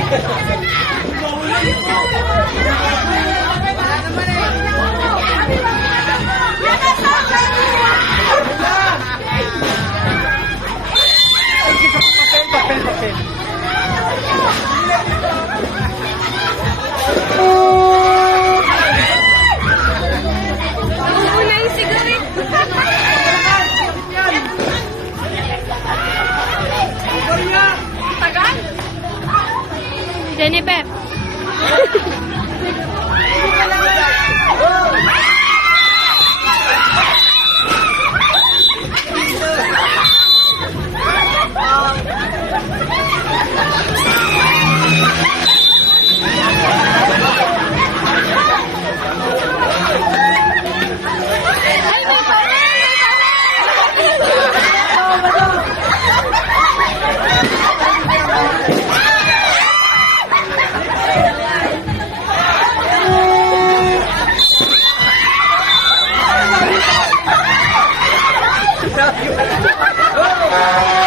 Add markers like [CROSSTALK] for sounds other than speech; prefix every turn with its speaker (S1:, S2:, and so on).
S1: Papel,
S2: Jennifer. [LAUGHS] [LAUGHS] Ei!